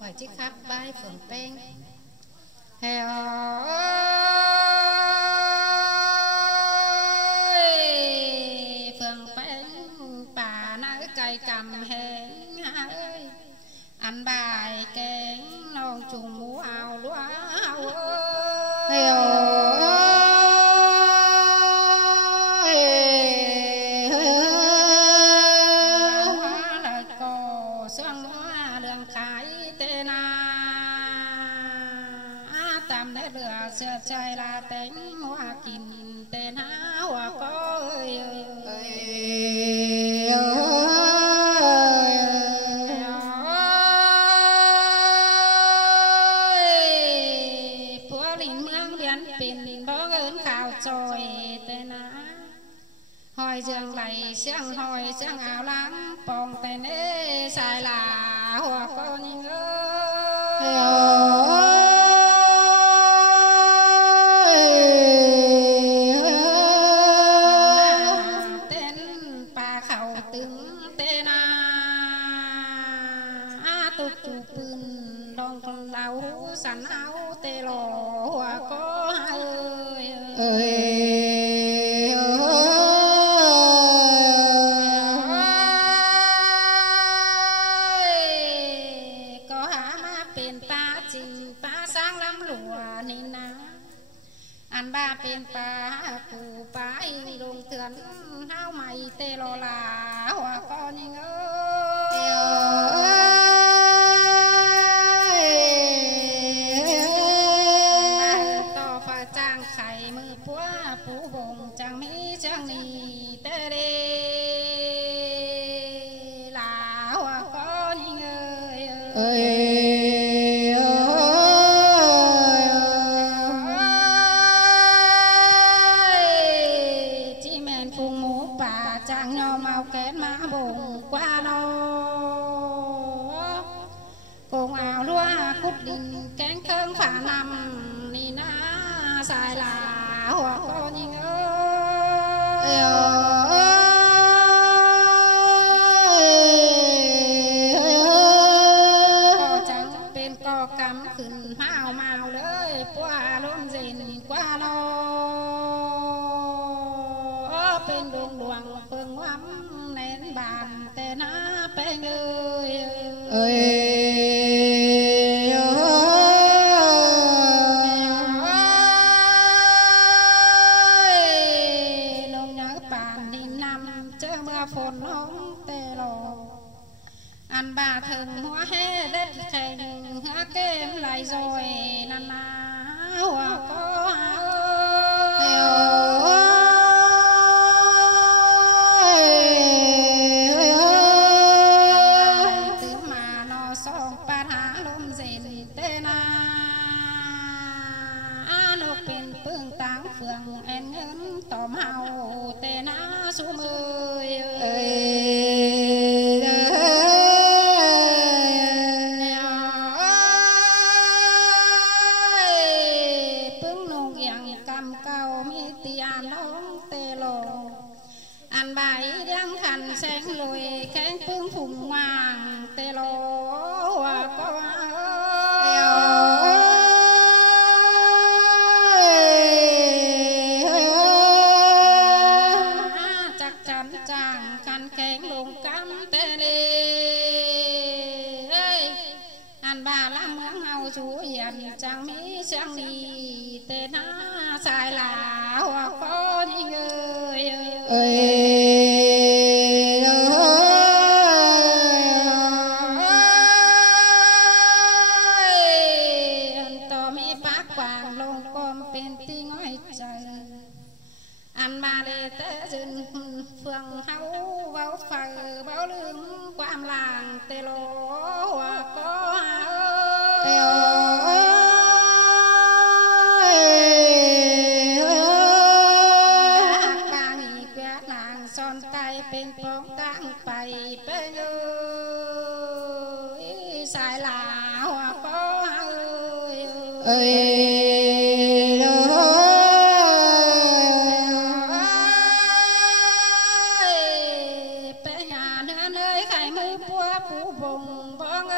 hỏi chiếc khắp vai phường pen heo phường pen bà nói cây cầm hẹn ơi ăn bài kén non trùng mũ áo lúa áo heo trời là tên hoa kim tên há hoa có ơi phúa linh mương biến pin bó ơn khảo trồi tên há hỏi giường lầy sáng hỏi sáng áo lắng bồng tên ê xài là hoa có nhìn ơi sẵn áo tê lò hoa có có há má bên ta trình ta sáng lắm lùa nên na ăn ba bên ta cụ ba in đồng thườn hao mày tê lò là hoa có nhưng chẳng ni tê đê là hoa có những chị men phùng mũ bà chẳng nho màu kén má bồn qua nó cùng áo lúa cút đình kén khơn phả nằm ni na xài là hoa có những có trắng bên co cắm khửn màu màu đấy qua luôn dền qua lo bên đường luồng phương ngắm nén bàn tên á bên ơi phồn nông tê lò ăn bà thơm hoa hé đất thành hoa kem lại rồi năn ná hoa có từ mà nó xong bát há lôm dền tê na nó bên phương táng phường en ngân tòm hào tê na xuống ơi phương nông giang cầm cao mi tiền nông tê lò ăn bài đang khăn xanh lùi khen phương phùng hoàng tê lò hoa có chàng khăn kén lùng cắm tê đi ăn bà làm mướn hầu chú hiền chẳng mỹ chẳng đi tên á xài là hoa có những người tò mi bác quàng lông com bên tiếng ngói trời ăn bà lê tế dừng phương hấu báo phở báo lương quam làng tê lô hoa có ca nghỉ quét làng son tay bên bóng căng bày bên ơi xài là hoa có phú vùng bóng